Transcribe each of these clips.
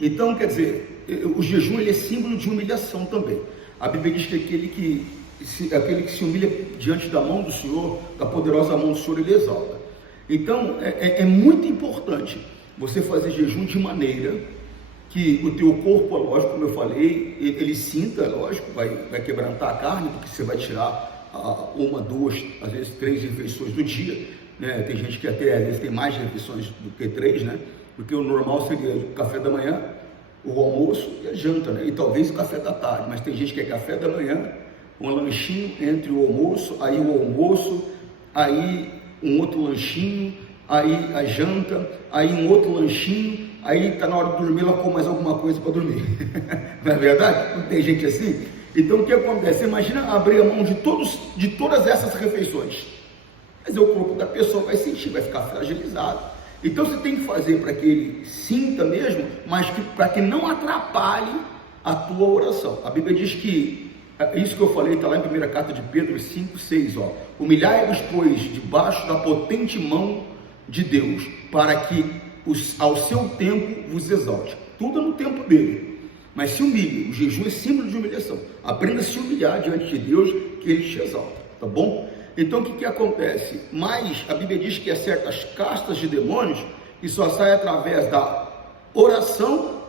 Então, quer dizer, o jejum ele é símbolo de humilhação também. A Bíblia diz que aquele que se humilha diante da mão do Senhor, da poderosa mão do Senhor, ele exalta. Então, é muito importante você fazer jejum de maneira que o teu corpo, lógico, como eu falei, ele sinta, lógico, vai quebrantar a carne, porque você vai tirar uma, duas, às vezes 3 refeições do dia, né? Tem gente que até às vezes tem mais refeições do que 3, né? Porque o normal seria o café da manhã, o almoço e a janta, né? E talvez o café da tarde, mas tem gente que é café da manhã, um lanchinho entre o almoço, aí um outro lanchinho, aí a janta, aí um outro lanchinho, aí está na hora de dormir, ela come mais alguma coisa para dormir. Não é verdade? Não tem gente assim? Então o que acontece? Imagina abrir a mão de todas essas refeições. Mas o corpo da pessoa vai sentir, vai ficar fragilizado. Então você tem que fazer para que ele sinta mesmo, mas para que não atrapalhe a tua oração. A Bíblia diz que, isso que eu falei está lá em 1 carta de Pedro 5, 6, humilhai-vos, pois, debaixo da potente mão de Deus, para que ao seu tempo vos exalte. Tudo é no tempo dele. Mas se humilhe, o jejum é símbolo de humilhação. Aprenda a se humilhar diante de Deus, que ele te exalta, tá bom? Então o que acontece? Mas a Bíblia diz que há certas castas de demônios que só saem através da oração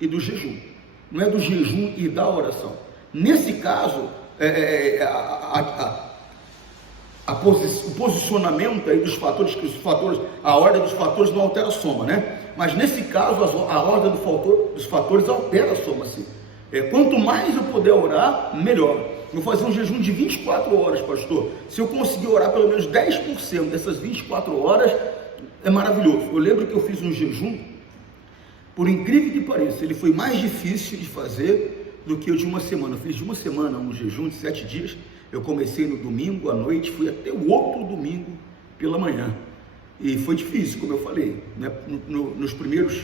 e do jejum. Não é do jejum e da oração. Nesse caso, o posicionamento aí dos fatores, a ordem dos fatores não altera a soma, né? Mas nesse caso, a ordem dos fatores altera a soma, sim. Quanto mais eu puder orar, melhor. Eu vou fazer um jejum de 24 horas, pastor. Se eu conseguir orar pelo menos 10% dessas 24 horas, é maravilhoso. Eu lembro que eu fiz um jejum, por incrível que pareça, ele foi mais difícil de fazer do que o de uma semana. Eu fiz de uma semana um jejum de 7 dias. Eu comecei no domingo à noite, fui até o outro domingo pela manhã. E foi difícil, como eu falei, né? Nos primeiros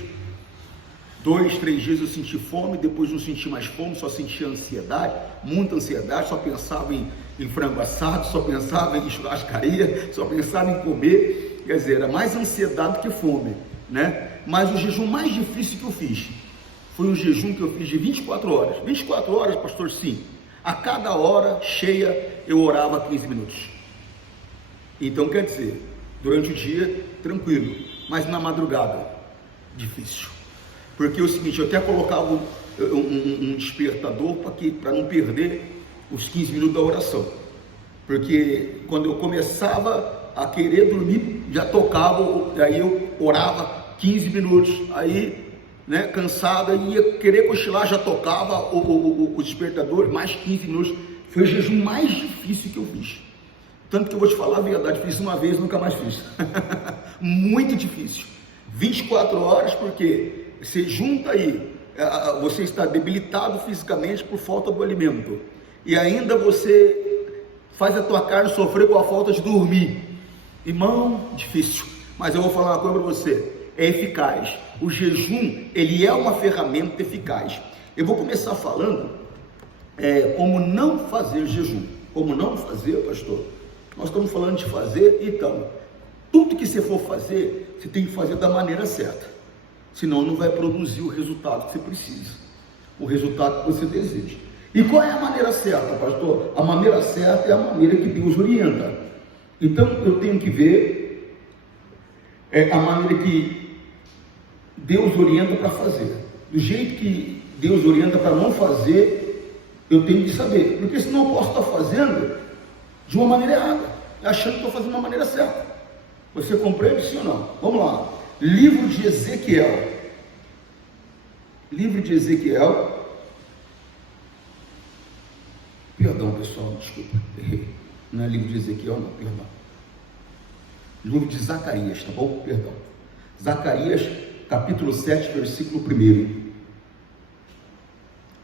2, 3 dias eu senti fome, depois não senti mais fome, só senti ansiedade, muita ansiedade, só pensava em frango assado, só pensava em churrascaria, só pensava em comer. Quer dizer, era mais ansiedade que fome, né? Mas o jejum mais difícil que eu fiz foi um jejum que eu fiz de 24 horas. 24 horas, pastor, sim. A cada hora cheia eu orava 15 minutos. Então quer dizer, durante o dia tranquilo, mas na madrugada difícil. Porque é o seguinte, eu até colocava um despertador para não perder os 15 minutos da oração. Porque quando eu começava a querer dormir, já tocava, aí eu orava 15 minutos, aí, né, cansada, ia querer cochilar, já tocava o despertador, mais 15 minutos. Foi o jejum mais difícil que eu fiz. Tanto que eu vou te falar a verdade, fiz uma vez, nunca mais fiz. Muito difícil. 24 horas, porque você junta aí, você está debilitado fisicamente por falta do alimento, e ainda você faz a tua carne sofrer com a falta de dormir. Irmão, difícil. Mas eu vou falar uma coisa para você, é eficaz. O jejum, ele é uma ferramenta eficaz. Eu vou começar falando como não fazer jejum. Como não fazer, pastor? Nós estamos falando de fazer, então, tudo que você for fazer, você tem que fazer da maneira certa. Senão não vai produzir o resultado que você precisa, o resultado que você deseja. E qual é a maneira certa, pastor? A maneira certa é a maneira que Deus orienta. Então eu tenho que ver a maneira que Deus orienta para fazer. Do jeito que Deus orienta para não fazer, eu tenho que saber. Porque senão eu posso estar fazendo de uma maneira errada, achando que estou fazendo de uma maneira certa. Você compreende, sim ou não? Vamos lá. Livro de Ezequiel. Livro de Ezequiel. Perdão, pessoal, desculpa, errei. Não é livro de Ezequiel, não, perdão. Livro de Zacarias, tá bom? Perdão. Zacarias, capítulo 7, versículo 1.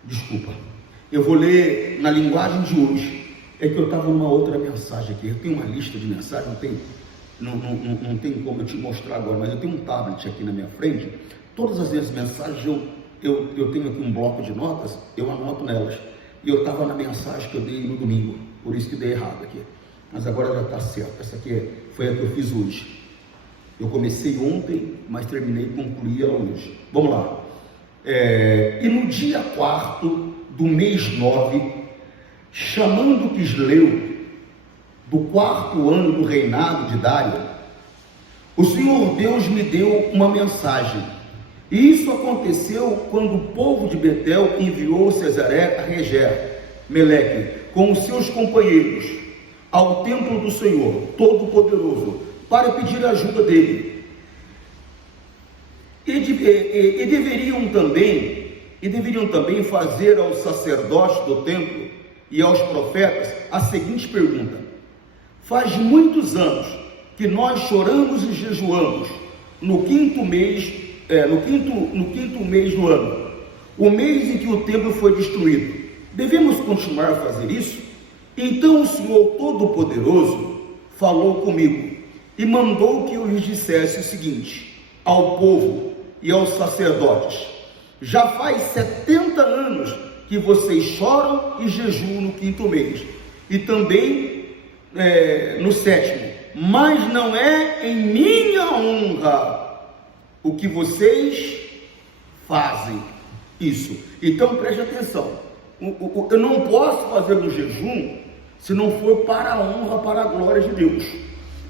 Desculpa. Eu vou ler na linguagem de hoje. É que eu estava numa outra mensagem aqui. Eu tenho uma lista de mensagens, não tem como eu te mostrar agora, mas eu tenho um tablet aqui na minha frente. Todas as minhas mensagens, eu tenho aqui um bloco de notas, eu anoto nelas. E eu estava na mensagem que eu dei no domingo, por isso que dei errado aqui. Mas agora já está certo. Essa aqui foi a que eu fiz hoje. Eu comecei ontem, mas concluí ela hoje. Vamos lá. E no dia 4º do mês 9, chamando Quisleu, do 4º ano do reinado de Dário, o Senhor Deus me deu uma mensagem. E isso aconteceu quando o povo de Betel enviou Cesaré a Reger, Meleque, com os seus companheiros, ao templo do Senhor Todo-Poderoso, para pedir a ajuda dele. E deveriam também fazer aos sacerdotes do templo e aos profetas a seguinte pergunta: faz muitos anos que nós choramos e jejuamos no quinto mês do ano, o mês em que o templo foi destruído. Devemos continuar a fazer isso? Então o Senhor Todo-Poderoso falou comigo e mandou que eu lhes dissesse o seguinte ao povo e aos sacerdotes: já faz 70 anos que vocês choram e jejuam no quinto mês, e também no 7º, mas não é em minha honra o que vocês fazem isso. Então preste atenção, eu não posso fazer o jejum se não for para a honra, para a glória de Deus.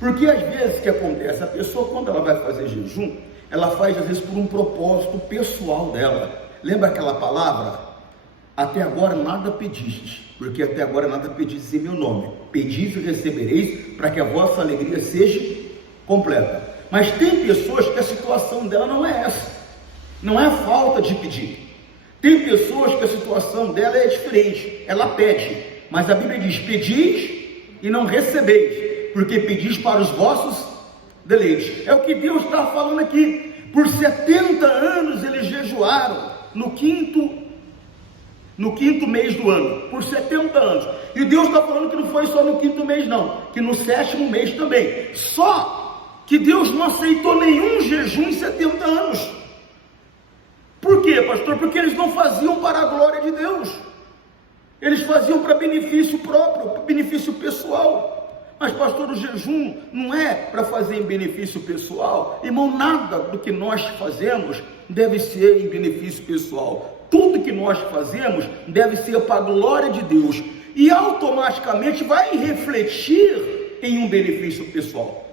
Porque às vezes o que acontece, a pessoa quando ela vai fazer jejum, ela faz às vezes por um propósito pessoal dela. Lembra aquela palavra? Até agora nada pedistes, porque até agora nada pedistes em meu nome. Pedis e recebereis, para que a vossa alegria seja completa. Mas tem pessoas que a situação dela não é essa, não é falta de pedir. Tem pessoas que a situação dela é diferente, ela pede, mas a Bíblia diz: pedis e não recebeis, porque pedis para os vossos deleites. É o que Deus está falando aqui. Por 70 anos eles jejuaram no quinto mês do ano, por 70 anos, e Deus está falando que não foi só no quinto mês não, que no 7º mês também. Só que Deus não aceitou nenhum jejum em 70 anos. Por quê, pastor? Porque eles não faziam para a glória de Deus, eles faziam para benefício próprio, para benefício pessoal. Mas pastor, o jejum não é para fazer em benefício pessoal. Irmão, nada do que nós fazemos deve ser em benefício pessoal. Tudo que nós fazemos deve ser para a glória de Deus, e automaticamente vai refletir em um benefício pessoal.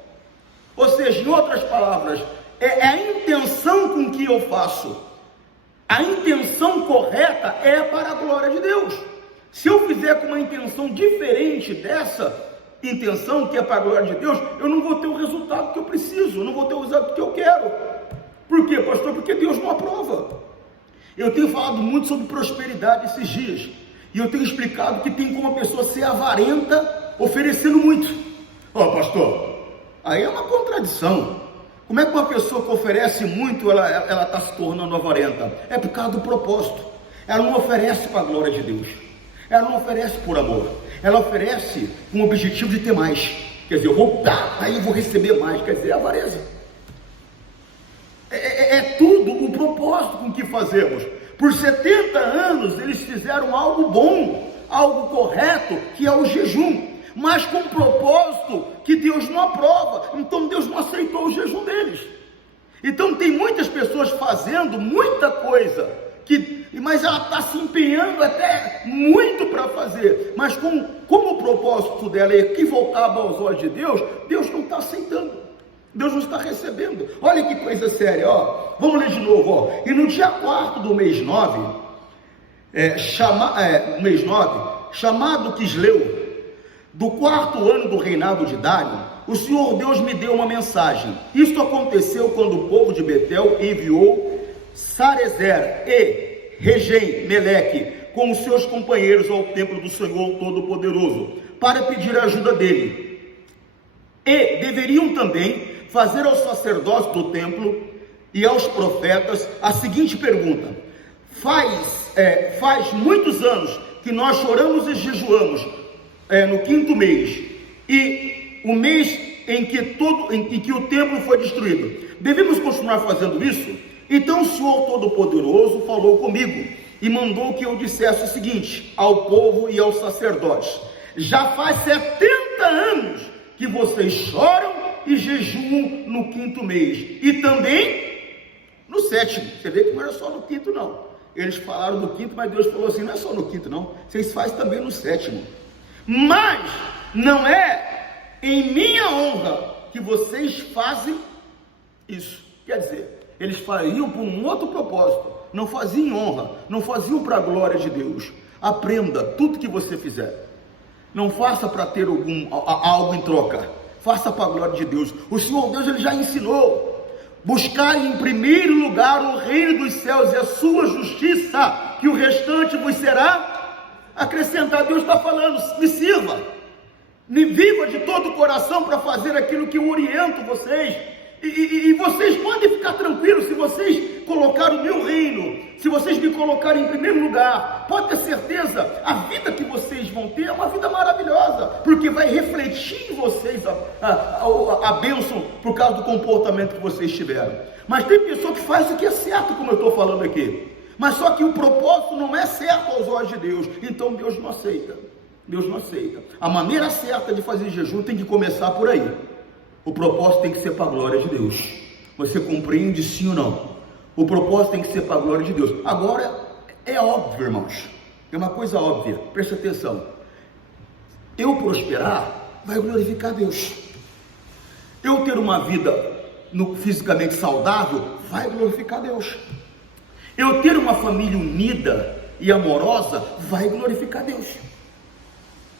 Ou seja, em outras palavras, é a intenção com que eu faço. A intenção correta é para a glória de Deus. Se eu fizer com uma intenção diferente dessa intenção que é para a glória de Deus, eu não vou ter o resultado que eu preciso, eu não vou ter o resultado que eu quero. Por quê, pastor? Porque Deus não aprova. Eu tenho falado muito sobre prosperidade esses dias, e eu tenho explicado que tem como a pessoa ser avarenta oferecendo muito. Pastor, aí é uma contradição. Como é que uma pessoa que oferece muito, ela está se tornando avarenta? É por causa do propósito. Ela não oferece para a glória de Deus, ela não oferece por amor, ela oferece com o objetivo de ter mais. Quer dizer, eu vou dar, aí eu vou receber mais. Quer dizer, é avareza. É tudo o propósito com que fazemos. Por 70 anos eles fizeram algo bom, algo correto, que é o jejum, mas com um propósito que Deus não aprova. Então Deus não aceitou o jejum deles. Então tem muitas pessoas fazendo muita coisa, mas ela está se empenhando até muito para fazer, mas como o propósito dela é equivocado aos olhos de Deus, Deus não está aceitando. Deus não está recebendo. Olha que coisa séria, vamos ler de novo, E no dia 4º do mês 9, chamado Quisleu, do 4º ano do reinado de Dário, o Senhor Deus me deu uma mensagem. Isto aconteceu quando o povo de Betel enviou Sarezer e Regem, Meleque, com os seus companheiros ao templo do Senhor Todo-Poderoso, para pedir a ajuda dele. E deveriam também fazer aos sacerdotes do templo e aos profetas a seguinte pergunta: faz muitos anos que nós choramos e jejuamos no quinto mês, e o mês em que o templo foi destruído. Devemos continuar fazendo isso? Então o Senhor Todo-Poderoso falou comigo e mandou que eu dissesse o seguinte ao povo e aos sacerdotes: já faz 70 anos que vocês choram e jejuam no quinto mês, e também no sétimo. Você vê que não era só no quinto, não. Eles falaram do quinto, mas Deus falou assim, não é só no quinto, não. Vocês fazem também no sétimo. Mas não é em minha honra que vocês fazem isso. Quer dizer, eles faziam por um outro propósito. Não faziam em honra, não faziam para a glória de Deus. Aprenda tudo que você fizer. Não faça para ter algo em troca. Faça para a glória de Deus. O Senhor Deus, Ele já ensinou. Buscai em primeiro lugar o reino dos céus e a sua justiça, que o restante vos será acrescentado. Deus está falando, me sirva. Me viva de todo o coração para fazer aquilo que eu oriento vocês. E vocês podem ficar tranquilos se vocês colocarem o meu reino, se vocês me colocarem em primeiro lugar. Pode ter certeza, a vida que vocês vão ter é uma vida maravilhosa, porque vai refletir em vocês a bênção por causa do comportamento que vocês tiveram. Mas tem pessoa que faz o que é certo, como eu estou falando aqui, mas só que o propósito não é certo aos olhos de Deus, então Deus não aceita. Deus não aceita. A maneira certa de fazer jejum tem que começar por aí. O propósito tem que ser para a glória de Deus. Você compreende sim ou não? O propósito tem que ser para a glória de Deus. Agora, é óbvio, irmãos. É uma coisa óbvia. Preste atenção. Eu prosperar vai glorificar Deus. Eu ter uma vida fisicamente saudável vai glorificar Deus. Eu ter uma família unida e amorosa vai glorificar Deus.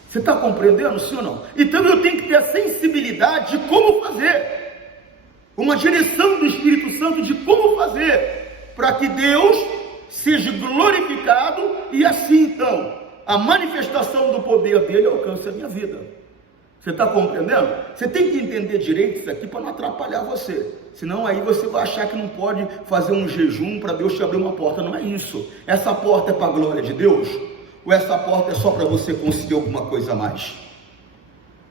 Você está compreendendo, sim ou não? Então eu tenho que ter a sensibilidade de como fazer, uma direção do Espírito Santo de como fazer, para que Deus seja glorificado e assim então, a manifestação do poder dele alcance a minha vida. Você está compreendendo? Você tem que entender direito isso aqui para não atrapalhar você, senão aí você vai achar que não pode fazer um jejum para Deus te abrir uma porta. Não é isso. Essa porta é para a glória de Deus? Ou essa porta é só para você conseguir alguma coisa a mais?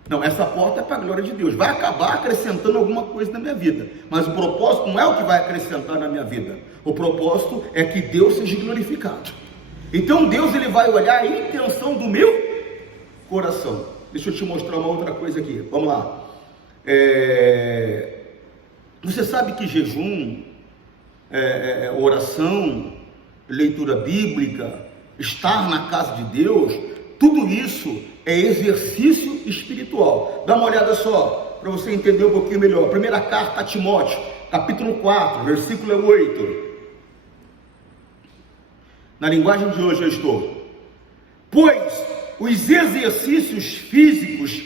Não, essa porta é para a glória de Deus. Vai acabar acrescentando alguma coisa na minha vida, mas o propósito não é o que vai acrescentar na minha vida. O propósito é que Deus seja glorificado. Então Deus, ele vai olhar a intenção do meu coração. Deixa eu te mostrar uma outra coisa aqui. Vamos lá. Você sabe que jejum, oração, leitura bíblica, estar na casa de Deus, tudo isso é exercício espiritual. Dá uma olhada só, para você entender um pouquinho melhor. Primeira carta a Timóteo, capítulo 4, versículo 8. Na linguagem de hoje eu estou. Pois os exercícios físicos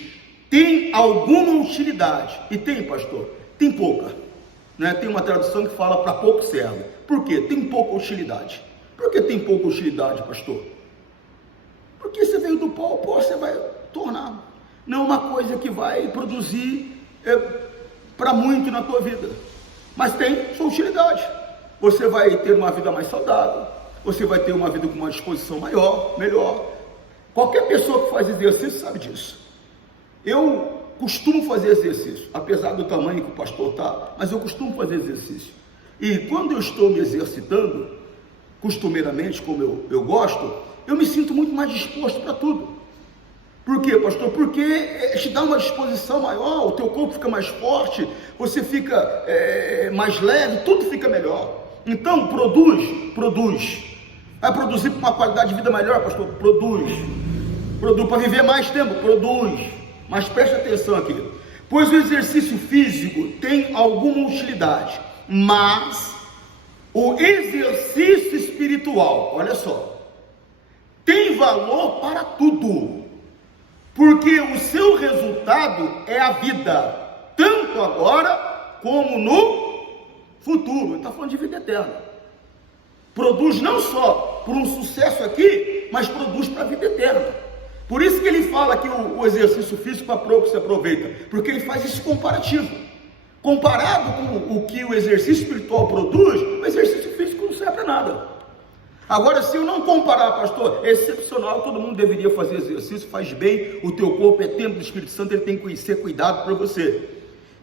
têm alguma utilidade. E tem, pastor? Tem pouca. Né? Tem uma tradução que fala para pouco serve. Por quê? Tem pouca utilidade. Por que tem pouca utilidade, pastor? Porque você veio do pó, o pó você vai tornar. Não é uma coisa que vai produzir para muito na tua vida. Mas tem sua utilidade. Você vai ter uma vida mais saudável. Você vai ter uma vida com uma disposição maior, melhor. Qualquer pessoa que faz exercício sabe disso. Eu costumo fazer exercício, apesar do tamanho que o pastor está, mas eu costumo fazer exercício. E quando eu estou me exercitando, costumeiramente, como eu gosto, eu me sinto muito mais disposto para tudo. Por quê, pastor? Porque te dá uma disposição maior, o teu corpo fica mais forte, você fica mais leve, tudo fica melhor. Então, produz. Vai produzir para uma qualidade de vida melhor, pastor? Produz para viver mais tempo, produz. Mas preste atenção aqui. Pois o exercício físico tem alguma utilidade, mas o exercício espiritual, olha só, tem valor para tudo, porque o seu resultado é a vida, tanto agora como no futuro. Ele está falando de vida eterna. Produz não só por um sucesso aqui, mas produz para a vida eterna. Por isso que ele fala que o exercício físico para pouco se aproveita, porque ele faz esse comparativo. Comparado com o que o exercício espiritual produz, o exercício físico não serve para nada. Agora, se eu não comparar, pastor, é excepcional, todo mundo deveria fazer exercício, faz bem, o teu corpo é templo do Espírito Santo, ele tem que ser cuidado para você.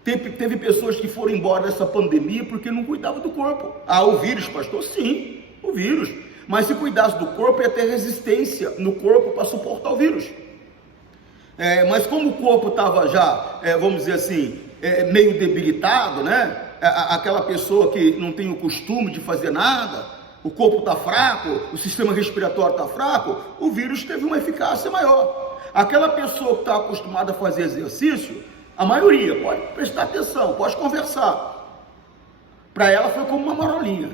Teve pessoas que foram embora dessa pandemia porque não cuidavam do corpo. Ah, o vírus, pastor? Sim, o vírus. Mas se cuidasse do corpo, ia ter resistência no corpo para suportar o vírus. Mas como o corpo estava já, vamos dizer assim, meio debilitado, né? aquela pessoa que não tem o costume de fazer nada, o corpo está fraco, o sistema respiratório está fraco, o vírus teve uma eficácia maior. Aquela pessoa que está acostumada a fazer exercício, a maioria, pode prestar atenção, pode conversar, para ela foi como uma marolinha,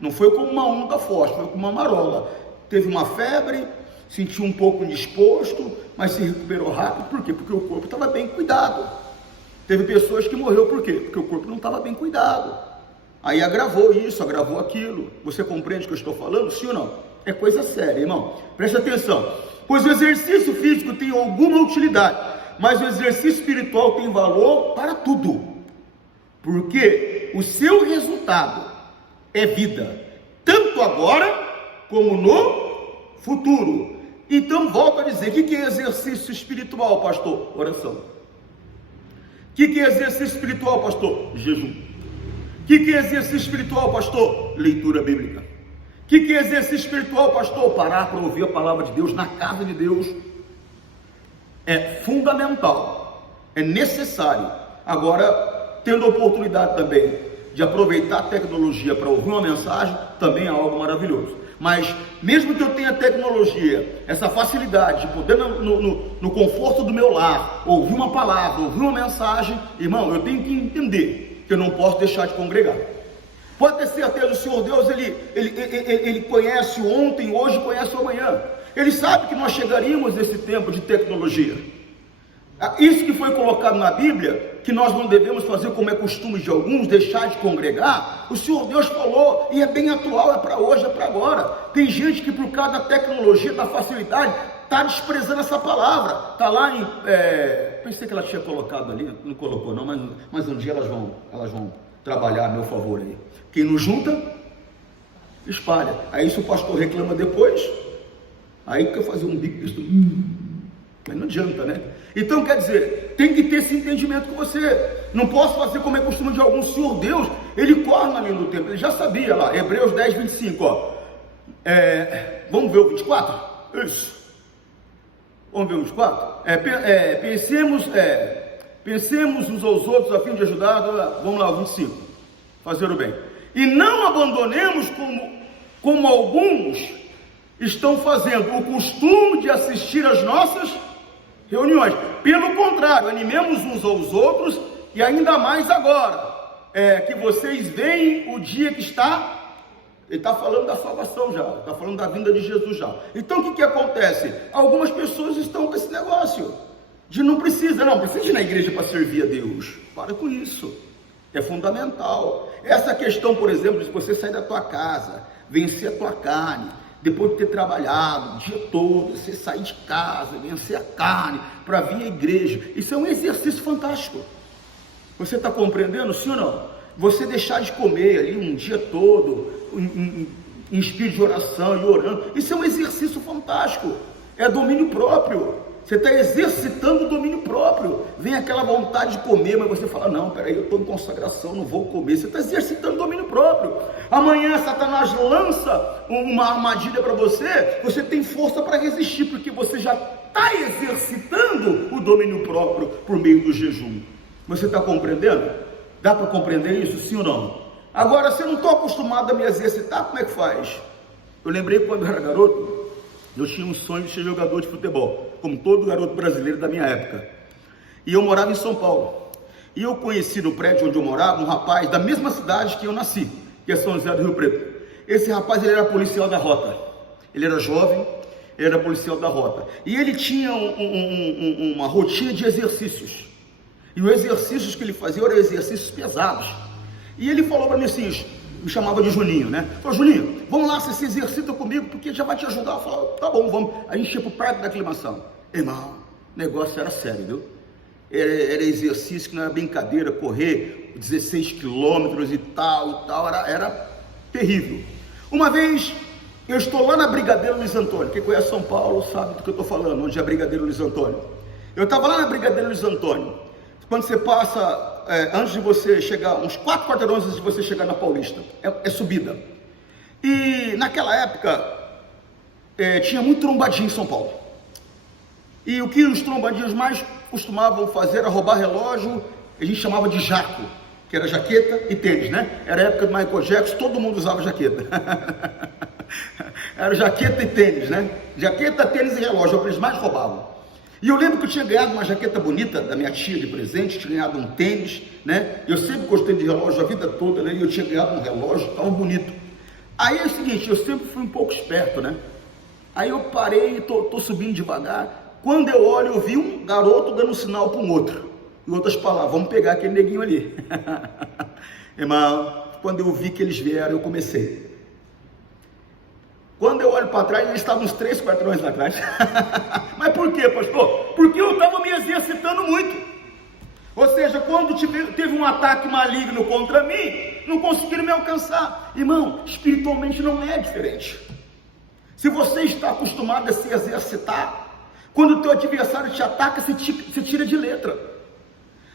não foi como uma onda forte, foi como uma marola. Teve uma febre, sentiu um pouco indisposto, mas se recuperou rápido. Por quê? Porque o corpo estava bem cuidado. Teve pessoas que morreram por quê? Porque o corpo não estava bem cuidado. Aí agravou isso, agravou aquilo. Você compreende o que eu estou falando? Sim ou não? É coisa séria, irmão. Preste atenção. Pois o exercício físico tem alguma utilidade, mas o exercício espiritual tem valor para tudo. Porque o seu resultado é vida, tanto agora como no futuro. Então, volto a dizer, o que é exercício espiritual, pastor? Oração. O que é exercício espiritual, pastor? Jejum. O que é exercício espiritual, pastor? Leitura bíblica. O que é exercício espiritual, pastor? Parar para ouvir a palavra de Deus na casa de Deus. É fundamental, é necessário. Agora, tendo a oportunidade também de aproveitar a tecnologia para ouvir uma mensagem, também é algo maravilhoso. Mas mesmo que eu tenha tecnologia, essa facilidade de poder no conforto do meu lar, ouvir uma palavra, ouvir uma mensagem, irmão, eu tenho que entender que eu não posso deixar de congregar. Pode ter certeza, o Senhor Deus, ele conhece o ontem, hoje, conhece o amanhã. Ele sabe que nós chegaríamos nesse tempo de tecnologia. Isso que foi colocado na Bíblia, que nós não devemos fazer como é costume de alguns, deixar de congregar, o Senhor Deus falou, e é bem atual, é para hoje, é para agora. Tem gente que por causa da tecnologia, da facilidade, está desprezando essa palavra. Está lá em, pensei que ela tinha colocado ali, não colocou não, mas um dia elas vão trabalhar a meu favor aí. Quem não junta, espalha. Aí se o pastor reclama depois, aí que eu fazer um bico disso, mas não adianta, né? Então, quer dizer, tem que ter esse entendimento com você. Não posso fazer como é costume de algum. Senhor Deus, ele corre na linha do tempo. Ele já sabia lá, Hebreus 10, 25, ó. Vamos ver o 24? Isso. Vamos ver o 24? Pensemos uns aos outros a fim de ajudar. Vamos lá, o 25. Fazer o bem. E não abandonemos como alguns estão fazendo o costume de assistir às nossas reuniões. Pelo contrário, animemos uns aos outros, e ainda mais agora, que vocês veem o dia que está. Ele está falando da salvação já, está falando da vinda de Jesus já. Então o que acontece? Algumas pessoas estão com esse negócio de não precisa ir na igreja para servir a Deus. Para com isso, é fundamental. Essa questão, por exemplo, de você sair da tua casa, vencer a tua carne, depois de ter trabalhado o dia todo, você sair de casa, vencer a carne, para vir à igreja, isso é um exercício fantástico. Você está compreendendo, sim ou não? Você deixar de comer ali um dia todo, em espírito de oração e orando, isso é um exercício fantástico, é domínio próprio. Você está exercitando o domínio próprio. Vem aquela vontade de comer, mas você fala, não, peraí, eu estou em consagração, não vou comer. Você está exercitando o domínio próprio. Amanhã Satanás lança uma armadilha para você, você tem força para resistir, porque você já está exercitando o domínio próprio por meio do jejum. Você está compreendendo? Dá para compreender isso, sim ou não? Agora, se eu não estou acostumado a me exercitar, como é que faz? Eu lembrei quando eu era garoto, eu tinha um sonho de ser jogador de futebol, como todo garoto brasileiro da minha época. E eu morava em São Paulo. E eu conheci no prédio onde eu morava um rapaz da mesma cidade que eu nasci, que é São José do Rio Preto. Esse rapaz, ele era policial da rota. Ele era jovem, ele era policial da rota. E ele tinha uma rotina de exercícios. E os exercícios que ele fazia eram exercícios pesados. E ele falou para mim assim, me chamava de Juninho, né? Falou, Juninho, vamos lá, você se exercita comigo, porque já vai te ajudar. Eu falei, tá bom, vamos. A gente ia para o Parque da Aclimação. Irmão, o negócio era sério, viu? Era exercício que não era brincadeira, correr 16 quilômetros e tal, era terrível. Uma vez, eu estou lá na Brigadeiro Luiz Antônio. Quem conhece São Paulo sabe do que eu estou falando, onde é a Brigadeiro Luiz Antônio. Eu estava lá na Brigadeiro Luiz Antônio. Quando você passa, antes de você chegar, uns 4 quarteirões antes de você chegar na Paulista, é subida. E naquela época, tinha muito trombadinho em São Paulo. E o que os trombadinhos mais costumavam fazer era roubar relógio, a gente chamava de jaco. que era jaqueta e tênis, né? Era a época do Michael Jackson, todo mundo usava jaqueta. Era jaqueta e tênis, né? Jaqueta, tênis e relógio, é o que eles mais roubavam. E eu lembro que eu tinha ganhado uma jaqueta bonita da minha tia de presente, tinha ganhado um tênis, né? Eu sempre gostei de relógio a vida toda, né? E eu tinha ganhado um relógio tão bonito. Aí é o seguinte, eu sempre fui um pouco esperto, né? Aí eu parei e tô subindo devagar. Quando eu olho, eu vi um garoto dando um sinal para um outro. Em outras palavras, vamos pegar aquele neguinho ali. Irmão, quando eu vi que eles vieram, eu comecei. Quando eu olho para trás, eles estavam uns 3 quarteirões lá atrás. Mas por quê, pastor? Porque eu estava me exercitando muito. Ou seja, quando teve um ataque maligno contra mim, não conseguiram me alcançar. Irmão, espiritualmente não é diferente. Se você está acostumado a se exercitar, quando o teu adversário te ataca, você tira de letra.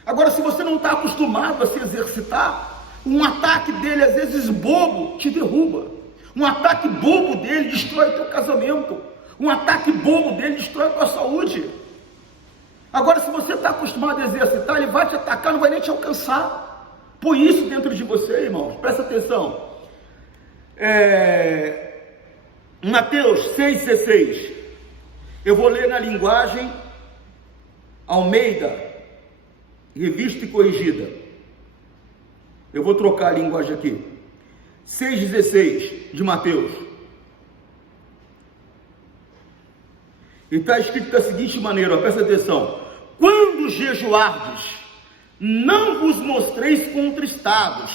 Agora, se você não está acostumado a se exercitar, um ataque dele, às vezes bobo, te derruba. Um ataque bobo dele destrói o teu casamento. Um ataque bobo dele destrói a tua saúde. Agora, se você está acostumado a exercitar, ele vai te atacar, não vai nem te alcançar. Põe isso dentro de você, irmãos. Presta atenção. Mateus 6,16. Eu vou ler na linguagem Almeida, revista e corrigida. Eu vou trocar a linguagem aqui. 6,16 de Mateus. E está escrito da seguinte maneira, presta atenção: quando jejuardes, não vos mostreis contristados,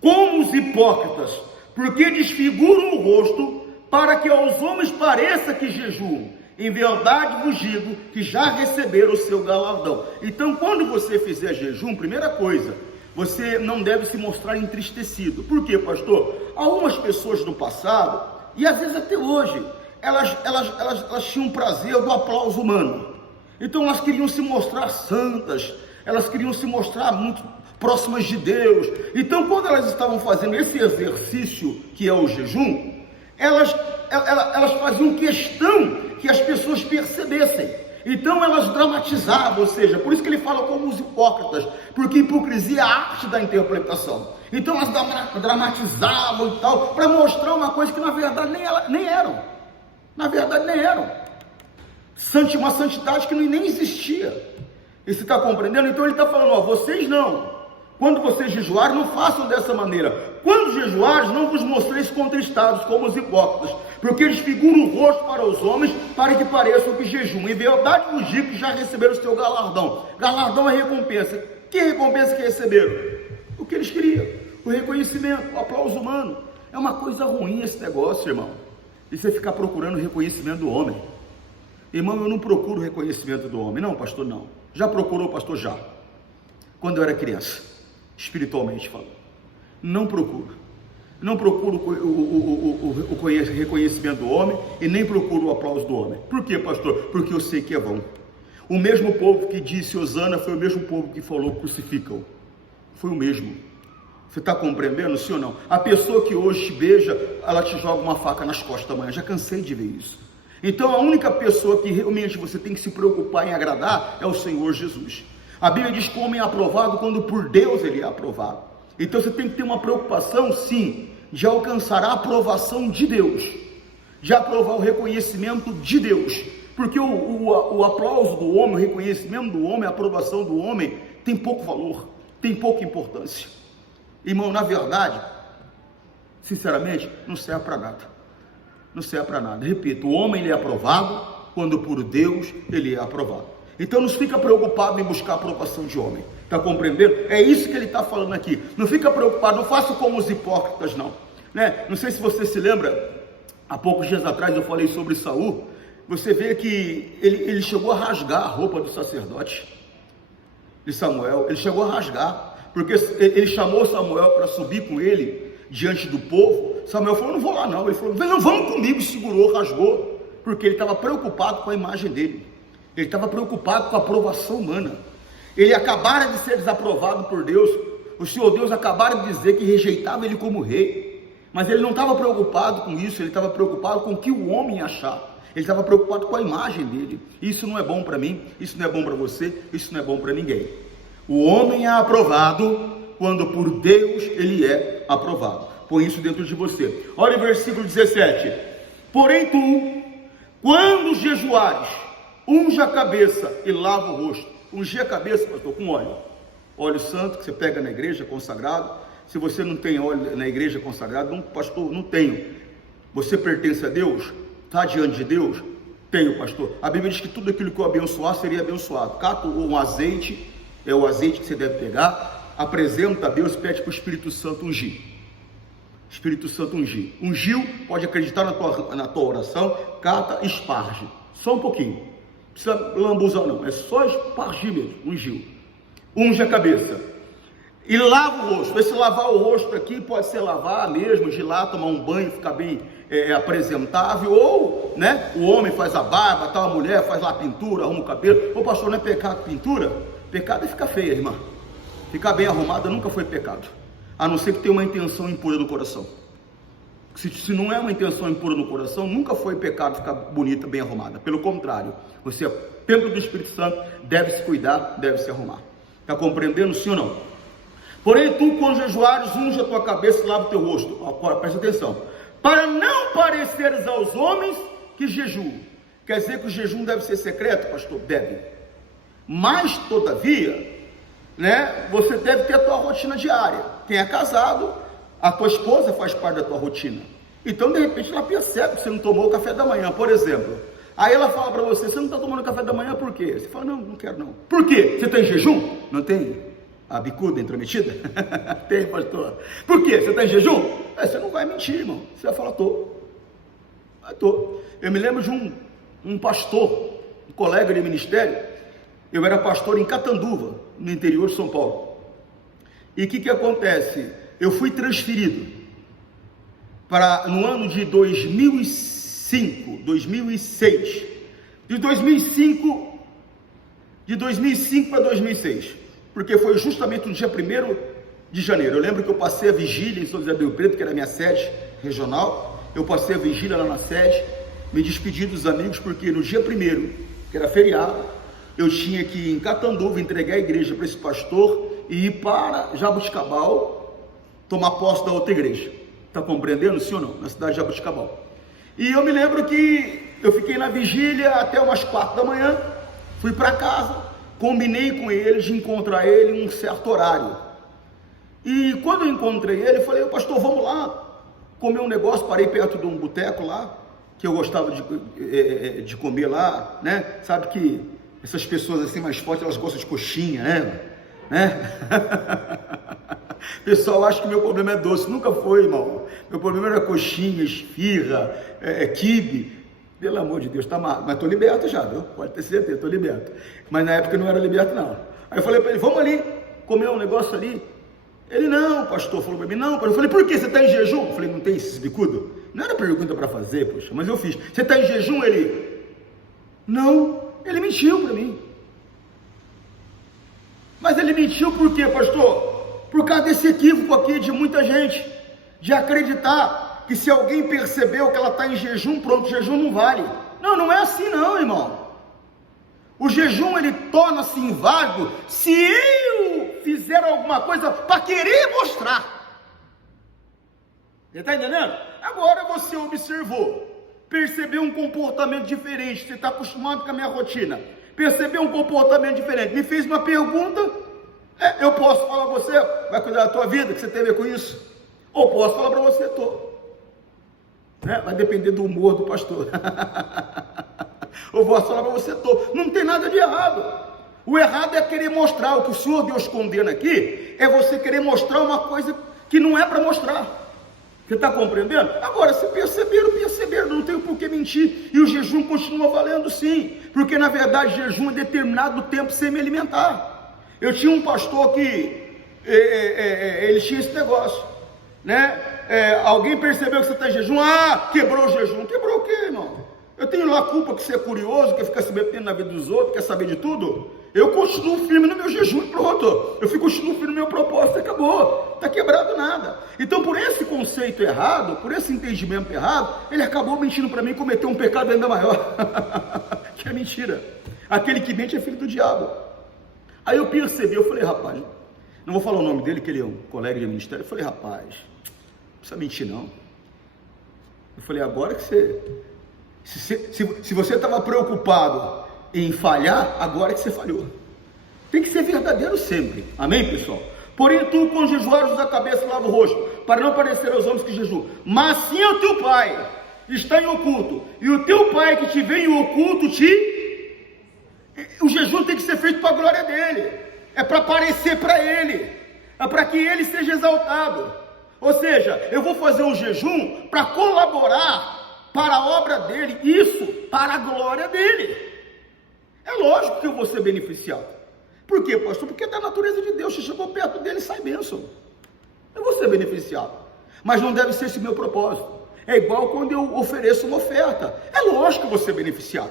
como os hipócritas, porque desfiguram o rosto, para que aos homens pareça que jejuam. Em verdade vos digo que já receberam o seu galardão. Então, quando você fizer jejum, primeira coisa, você não deve se mostrar entristecido. Por quê, pastor? Algumas pessoas no passado, e às vezes até hoje, elas tinham prazer do aplauso humano. Então elas queriam se mostrar santas, elas queriam se mostrar muito próximas de Deus. Então, quando elas estavam fazendo esse exercício que é o jejum, elas faziam questão que as pessoas percebessem. Então elas dramatizavam, ou seja, por isso que ele fala como os hipócritas, porque hipocrisia é a arte da interpretação. Então elas dramatizavam e tal, para mostrar uma coisa que na verdade nem eram. Na verdade nem eram. Uma santidade que nem existia. E você está compreendendo? Então ele está falando, vocês não. Quando vocês jejuarem, não façam dessa maneira. Quando jejuares, não vos mostreis contristados como os hipócritas, porque eles figuram o rosto para os homens, para que pareçam que jejuam. Em verdade vos digo que já receberam o seu galardão. Galardão é recompensa. Que recompensa que receberam? O que eles queriam. O reconhecimento, o aplauso humano. É uma coisa ruim esse negócio, irmão. E você ficar procurando o reconhecimento do homem. Irmão, eu não procuro o reconhecimento do homem. Não, pastor, não. Já procurou, pastor? Já. Quando eu era criança, espiritualmente falando. Não procuro o reconhecimento do homem e nem procuro o aplauso do homem. Por quê, pastor? Porque eu sei que é vão. O mesmo povo que disse Hosana foi o mesmo povo que falou crucificam. Foi o mesmo. Você está compreendendo, sim ou não? A pessoa que hoje te beija, ela te joga uma faca nas costas amanhã. Já cansei de ver isso. Então a única pessoa que realmente você tem que se preocupar em agradar é o Senhor Jesus. A Bíblia diz que o homem é aprovado quando por Deus ele é aprovado. Então você tem que ter uma preocupação, sim, de alcançar a aprovação de Deus, de aprovar o reconhecimento de Deus, porque o aplauso do homem, o reconhecimento do homem, a aprovação do homem tem pouco valor, tem pouca importância. Irmão, na verdade, sinceramente, não serve para nada, não serve para nada. Repito, o homem ele é aprovado quando por Deus ele é aprovado. Então não fica preocupado em buscar a aprovação de homem. Está compreendendo? É isso que ele está falando aqui. Não fica preocupado, não faça como os hipócritas, não. Né? Não sei se você se lembra, há poucos dias atrás eu falei sobre Saul. Você vê que ele chegou a rasgar a roupa do sacerdote de Samuel. Ele chegou a rasgar, porque ele chamou Samuel para subir com ele diante do povo. Samuel falou, não vou lá não. Ele falou, não, vamos comigo. Segurou, rasgou, porque ele estava preocupado com a imagem dele. Ele estava preocupado com a aprovação humana. Ele acabara de ser desaprovado por Deus. O Senhor Deus acabara de dizer que rejeitava ele como rei. Mas ele não estava preocupado com isso. Ele estava preocupado com o que o homem ia achar. Ele estava preocupado com a imagem dele. Isso não é bom para mim. Isso não é bom para você. Isso não é bom para ninguém. O homem é aprovado quando por Deus ele é aprovado. Põe isso dentro de você. Olha o versículo 17. Porém tu, quando jejuares, unge a cabeça e lava o rosto. Ungir a cabeça, pastor, com óleo. Óleo santo que você pega na igreja consagrado. Se você não tem óleo na igreja consagrada, não, pastor, não tenho. Você pertence a Deus? Está diante de Deus? Tenho, pastor. A Bíblia diz que tudo aquilo que eu abençoar seria abençoado. Cata um azeite, é o azeite que você deve pegar, apresenta a Deus, pede para o Espírito Santo ungir. Espírito Santo ungir. Ungiu, pode acreditar na tua oração, cata, esparge. Só um pouquinho. Não precisa lambuzar não, é só espargir mesmo, ungiu. Unge a cabeça. E lava o rosto. Esse lavar o rosto aqui pode ser lavar mesmo, de lá, tomar um banho, ficar bem apresentável, ou, né, o homem faz a barba, tal, a mulher faz lá a pintura, arruma o cabelo. Ô pastor, não é pecado pintura? Pecado é ficar feia, irmã. Ficar bem arrumada nunca foi pecado, a não ser que tenha uma intenção impura no coração. Se não é uma intenção impura no coração, nunca foi pecado ficar bonita, bem arrumada. Pelo contrário, você é templo do Espírito Santo, deve se cuidar, deve se arrumar. Está compreendendo, sim ou não? Porém tu, quando jejuares, unge a tua cabeça e lava o teu rosto. Presta atenção. Para não pareceres aos homens que jejuam. Quer dizer que o jejum deve ser secreto, pastor? Deve. Mas, todavia, né, você deve ter a tua rotina diária. Quem é casado, a tua esposa faz parte da tua rotina. Então, de repente, ela percebe que você não tomou o café da manhã, por exemplo. Aí ela fala para você, você não está tomando café da manhã por quê? Você fala, não, não quero não. Por quê? Você está em jejum? Não tem a bicuda intrometida? Tem, pastor. Por quê? Você está em jejum? Você não vai mentir, irmão. Você vai falar, estou. Eu me lembro de um pastor, um colega de ministério. Eu era pastor em Catanduva, no interior de São Paulo. E o que acontece? Eu fui transferido no ano de 2005, 2006. De 2005 para 2006. Porque foi justamente no dia 1º de janeiro. Eu lembro que eu passei a vigília em São José do Rio Preto, que era a minha sede regional. Eu passei a vigília lá na sede, me despedi dos amigos, porque no dia 1º, que era feriado, eu tinha que ir em Catanduva, entregar a igreja para esse pastor e ir para Jabuticabal, tomar posse da outra igreja. Está compreendendo, sim ou não? Na cidade de Jabuticabal. E eu me lembro que eu fiquei na vigília até umas 4 da manhã, fui para casa, combinei com ele de encontrar ele em um certo horário. E quando eu encontrei ele, eu falei, pastor, vamos lá comer um negócio. Parei perto de um boteco lá, que eu gostava de comer lá, né? Sabe que essas pessoas assim mais fortes, elas gostam de coxinha, né? O pessoal acha que meu problema é doce. Nunca foi, irmão. Meu problema era coxinha, esfirra, quibe. Pelo amor de Deus, tá mal. Mas estou liberto já, viu? Pode ter certeza, estou liberto. Mas na época eu não era liberto, não. Aí eu falei para ele, vamos ali, comer um negócio ali. Ele, não, pastor, falou para mim, não, pastor. Eu falei, por quê? Você está em jejum? Eu falei, não tem esses bicudos? Não era pergunta para fazer, poxa, mas eu fiz. Você está em jejum? Ele, não. Ele mentiu para mim. Mas ele mentiu por quê, pastor? Por causa desse equívoco aqui de muita gente, de acreditar que se alguém percebeu que ela está em jejum, pronto, o jejum não vale. Não, não é assim não, irmão. O jejum, ele torna-se inválido se eu fizer alguma coisa para querer mostrar. Você está entendendo? Agora você observou, percebeu um comportamento diferente, você está acostumado com a minha rotina, percebeu um comportamento diferente, me fez uma pergunta, eu posso falar para você, vai cuidar da tua vida, que você tem a ver com isso? Ou posso falar para você, vai depender do humor do pastor. Eu posso falar para você, não tem nada de errado. O errado é querer mostrar. O que o Senhor Deus condena aqui é você querer mostrar uma coisa que não é para mostrar. Você está compreendendo? Agora, se perceberam, não tem por que mentir. E o jejum continua valendo sim, porque na verdade jejum é determinado tempo sem me alimentar. Eu tinha um pastor que ele tinha esse negócio, né? Alguém percebeu que você está em jejum, quebrou o jejum. Quebrou o quê, irmão? Eu tenho lá a culpa que você é curioso, quer ficar se metendo na vida dos outros, quer saber de tudo? Eu continuo firme no meu jejum e pronto. Eu continuo firme no meu propósito e acabou. Está quebrado nada. Então, por esse conceito errado, por esse entendimento errado, ele acabou mentindo para mim e cometeu um pecado ainda maior. Que é mentira. Aquele que mente é filho do diabo. Aí eu percebi, eu falei, rapaz, Não vou falar o nome dele, que ele é um colega de ministério. Eu falei, rapaz, não precisa mentir não. Eu falei, agora que você... Se você estava preocupado em falhar, agora que você falhou. Tem que ser verdadeiro sempre. Amém, pessoal? Porém, tu com jejuares da cabeça e lava o rosto, para não parecer aos homens que jejuam. Mas sim é o teu pai está em oculto. E o teu pai que te vê em oculto o jejum tem que ser feito para a glória dele. É para aparecer para ele. É para que ele seja exaltado. Ou seja, eu vou fazer um jejum para colaborar para a obra dele. Isso para a glória dele. É lógico que eu vou ser beneficiado. Por quê, pastor? Porque é da natureza de Deus. Se chegou perto dele, sai bênção. Eu vou ser beneficiado. Mas não deve ser esse meu propósito. É igual quando eu ofereço uma oferta. É lógico que eu vou ser beneficiado.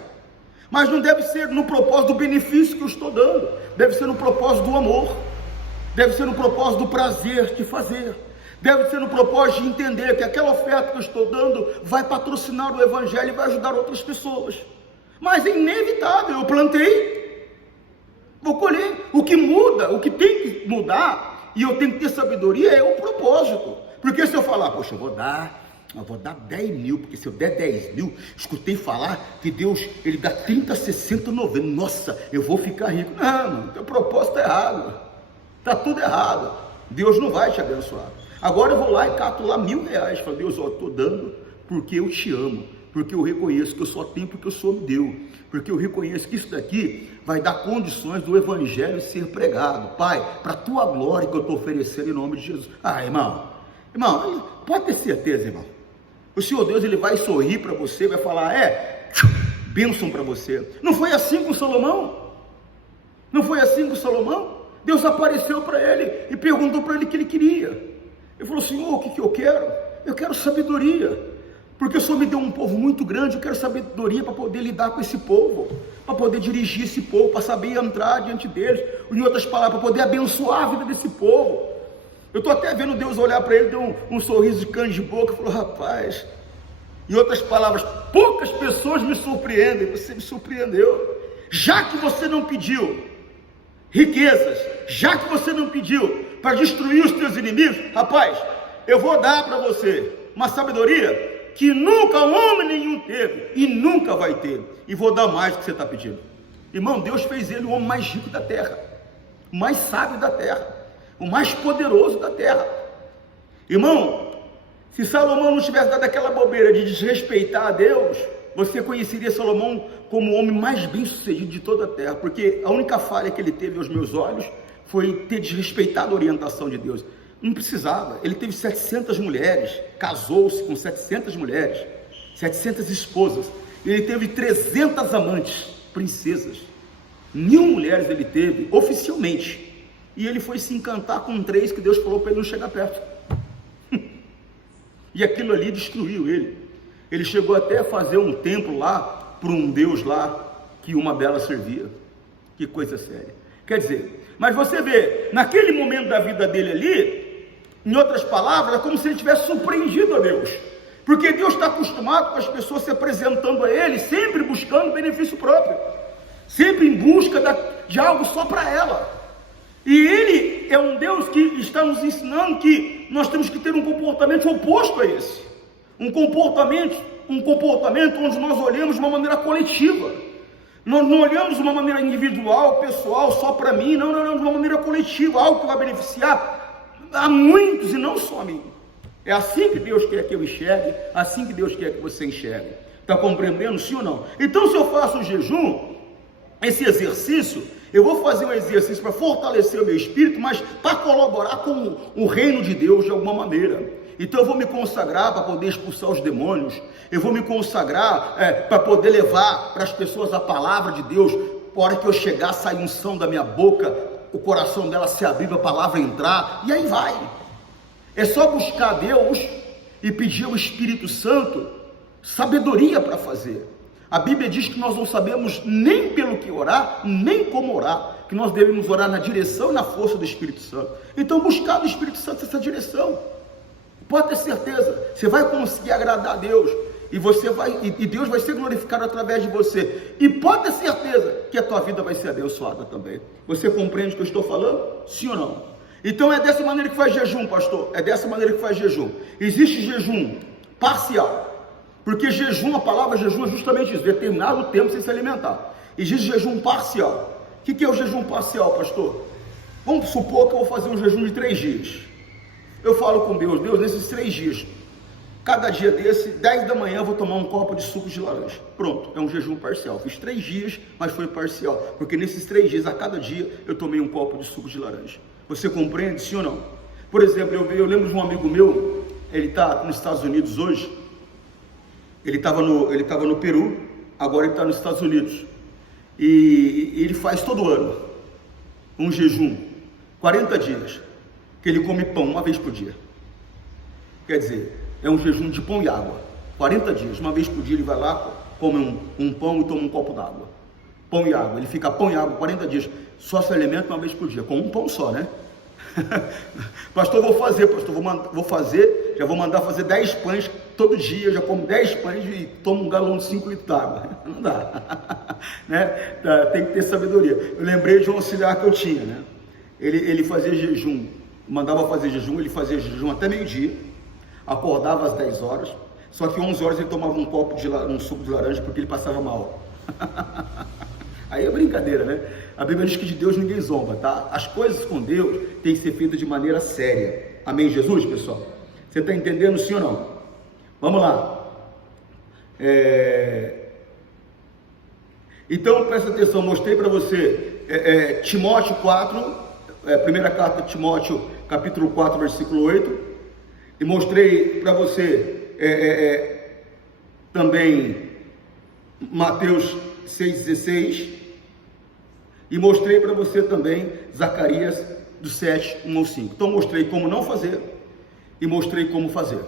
Mas não deve ser no propósito do benefício que eu estou dando. Deve ser no propósito do amor. Deve ser no propósito do prazer de fazer. Deve ser no propósito de entender que aquela oferta que eu estou dando vai patrocinar o evangelho e vai ajudar outras pessoas. Mas é inevitável. Eu plantei, vou colher. O que muda, o que tem que mudar, e eu tenho que ter sabedoria, é o propósito. Porque se eu falar, poxa, eu vou dar 10 mil, porque se eu der 10 mil, escutei falar que Deus, ele dá 30, 60, 90, nossa, eu vou ficar rico. Não, mano, teu propósito é errado, está tudo errado, Deus não vai te abençoar. Agora eu vou lá e cato lá R$1.000, falo, Deus, estou dando porque eu te amo, porque eu reconheço que eu só tenho porque o Senhor me deu, porque eu reconheço que isso daqui vai dar condições do evangelho ser pregado, Pai, para a tua glória que eu estou oferecendo em nome de Jesus. Irmão, pode ter certeza, irmão, o Senhor Deus, ele vai sorrir para você, vai falar, bênção para você. Não foi assim com Salomão? Não foi assim com Salomão? Deus apareceu para ele e perguntou para ele o que ele queria. Ele falou, Senhor, o que eu quero? Eu quero sabedoria, porque o Senhor me deu um povo muito grande, eu quero sabedoria para poder lidar com esse povo, para poder dirigir esse povo, para saber entrar diante deles, em outras palavras, para poder abençoar a vida desse povo. Eu estou até vendo Deus olhar para ele, deu um sorriso de canto de boca, e falou, rapaz, em outras palavras, poucas pessoas me surpreendem, você me surpreendeu. Já que você não pediu riquezas, já que você não pediu para destruir os teus inimigos, rapaz, eu vou dar para você uma sabedoria que nunca homem nenhum teve e nunca vai ter, e vou dar mais do que você está pedindo. Irmão, Deus fez ele o homem mais rico da terra, o mais sábio da terra, o mais poderoso da terra. Irmão, se Salomão não tivesse dado aquela bobeira de desrespeitar a Deus, você conheceria Salomão como o homem mais bem sucedido de toda a terra, porque a única falha que ele teve aos meus olhos foi ter desrespeitado a orientação de Deus. Não precisava, ele teve 700 mulheres, casou-se com 700 mulheres, 700 esposas, ele teve 300 amantes, princesas, 1000 mulheres ele teve, oficialmente, e ele foi se encantar com 3 que Deus falou para ele não chegar perto, e aquilo ali destruiu ele chegou até a fazer um templo lá, para um Deus lá, que uma delas servia. Que coisa séria. Quer dizer, mas você vê, naquele momento da vida dele ali, em outras palavras, é como se ele tivesse surpreendido a Deus, porque Deus está acostumado com as pessoas se apresentando a ele, sempre buscando benefício próprio, sempre em busca de algo só para ela. E ele é um Deus que está nos ensinando que nós temos que ter um comportamento oposto a esse, um comportamento onde nós olhamos de uma maneira coletiva, nós não olhamos de uma maneira individual, pessoal, só para mim, não, de uma maneira coletiva, algo que vai beneficiar a muitos e não só a mim. É assim que Deus quer que eu enxergue, assim que Deus quer que você enxergue. Está compreendendo, sim ou não? Então, se eu faço o jejum, esse exercício, eu vou fazer um exercício para fortalecer o meu espírito, mas para colaborar com o reino de Deus de alguma maneira. Então eu vou me consagrar para poder expulsar os demônios, eu vou me consagrar para poder levar para as pessoas a palavra de Deus. Para a hora que eu chegar, sair unção da minha boca, o coração dela se abrir, a palavra entrar, e aí vai. É só buscar Deus e pedir ao Espírito Santo sabedoria para fazer. A Bíblia diz que nós não sabemos nem pelo que orar, nem como orar, que nós devemos orar na direção e na força do Espírito Santo. Então buscar do Espírito Santo essa direção. Pode ter certeza, você vai conseguir agradar a Deus, e Deus vai ser glorificado através de você, e pode ter certeza que a tua vida vai ser abençoada também. Você compreende o que eu estou falando? Sim ou não? Então é dessa maneira que faz jejum, pastor. É dessa maneira que faz jejum. Existe jejum parcial. Porque jejum, a palavra jejum é justamente isso, determinado tempo sem se alimentar. Existe jejum parcial. O que é o jejum parcial, pastor? Vamos supor que eu vou fazer um jejum de 3 dias. Eu falo com Deus, nesses 3 dias, cada dia desse, 10 da manhã, eu vou tomar um copo de suco de laranja. Pronto, é um jejum parcial. Fiz 3 dias, mas foi parcial. Porque nesses 3 dias, a cada dia, eu tomei um copo de suco de laranja. Você compreende, sim ou não? Por exemplo, eu lembro de um amigo meu, ele está nos Estados Unidos hoje. Ele estava no Peru, agora ele está nos Estados Unidos. E ele faz todo ano um jejum, 40 dias, que ele come pão uma vez por dia. Quer dizer, é um jejum de pão e água. 40 dias, uma vez por dia ele vai lá, come um pão e toma um copo d'água. Pão e água, ele fica pão e água 40 dias, só se alimenta uma vez por dia, com um pão só, né? Pastor, vou fazer, já vou mandar fazer 10 pães todo dia, já como 10 pães e tomo um galão de 5 litros d'água. Não dá, né? Tem que ter sabedoria. Eu lembrei de um auxiliar que eu tinha, né? Ele fazia jejum, mandava fazer jejum, ele fazia jejum até meio-dia, acordava às 10 horas, só que 11 horas ele tomava um suco de laranja porque ele passava mal. Aí é brincadeira, né? A Bíblia diz que de Deus ninguém zomba, tá? As coisas com Deus têm que ser feitas de maneira séria. Amém, Jesus, pessoal? Você está entendendo, sim ou não? Vamos lá. Então, presta atenção, mostrei para você Timóteo 4, primeira carta de Timóteo, capítulo 4, versículo 8. E mostrei para você também Mateus 6,16. E mostrei para você também Zacarias do 7, 1 ao 5. Então mostrei como não fazer e mostrei como fazer.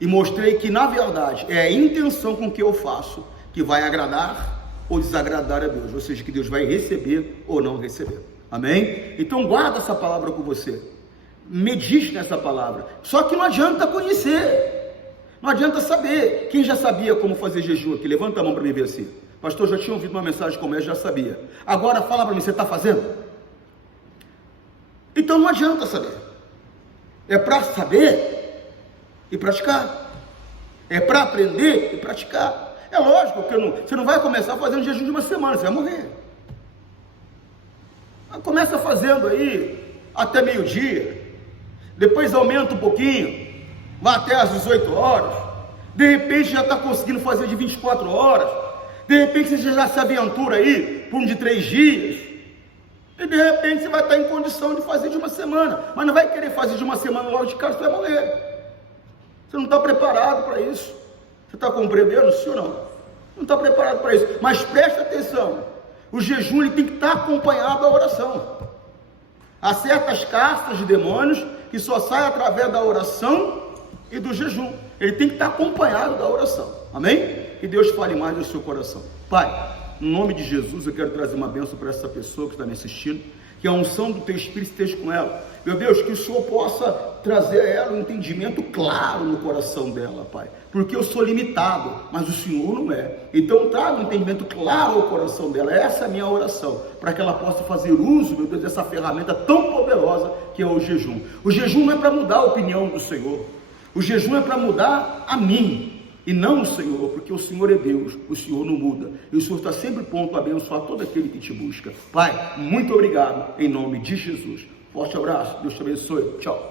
E mostrei que na verdade é a intenção com que eu faço que vai agradar ou desagradar a Deus. Ou seja, que Deus vai receber ou não receber. Amém? Então guarda essa palavra com você. Medite nessa palavra. Só que não adianta conhecer. Não adianta saber. Quem já sabia como fazer jejum aqui? Levanta a mão para mim ver assim. Pastor, já tinha ouvido uma mensagem como essa, já sabia. Agora fala para mim, você está fazendo? Então não adianta saber. É para saber e praticar. É para aprender e praticar. É lógico que você não vai começar fazendo jejum de uma semana, você vai morrer. Começa fazendo aí até meio-dia. Depois aumenta um pouquinho. Vai até às 18 horas. De repente já está conseguindo fazer de 24 horas. De repente você já se aventura aí por um de 3 dias. E de repente você vai estar em condição de fazer de uma semana. Mas não vai querer fazer de uma semana logo de cara, você vai morrer. Você não está preparado para isso. Você está compreendendo, sim ou não? Não está preparado para isso. Mas preste atenção. O jejum ele tem que estar acompanhado da oração. Há certas castas de demônios que só saem através da oração e do jejum. Ele tem que estar acompanhado da oração. Amém? Que Deus fale mais no seu coração. Pai, no nome de Jesus, eu quero trazer uma bênção para essa pessoa que está me assistindo, que a unção do Teu Espírito esteja com ela. Meu Deus, que o Senhor possa trazer a ela um entendimento claro no coração dela, Pai. Porque eu sou limitado, mas o Senhor não é. Então traga um entendimento claro ao coração dela. Essa é a minha oração, para que ela possa fazer uso, meu Deus, dessa ferramenta tão poderosa que é o jejum. O jejum não é para mudar a opinião do Senhor. O jejum é para mudar a mim. E não o Senhor, porque o Senhor é Deus, o Senhor não muda. E o Senhor está sempre pronto a abençoar todo aquele que te busca. Pai, muito obrigado, em nome de Jesus. Forte abraço, Deus te abençoe. Tchau.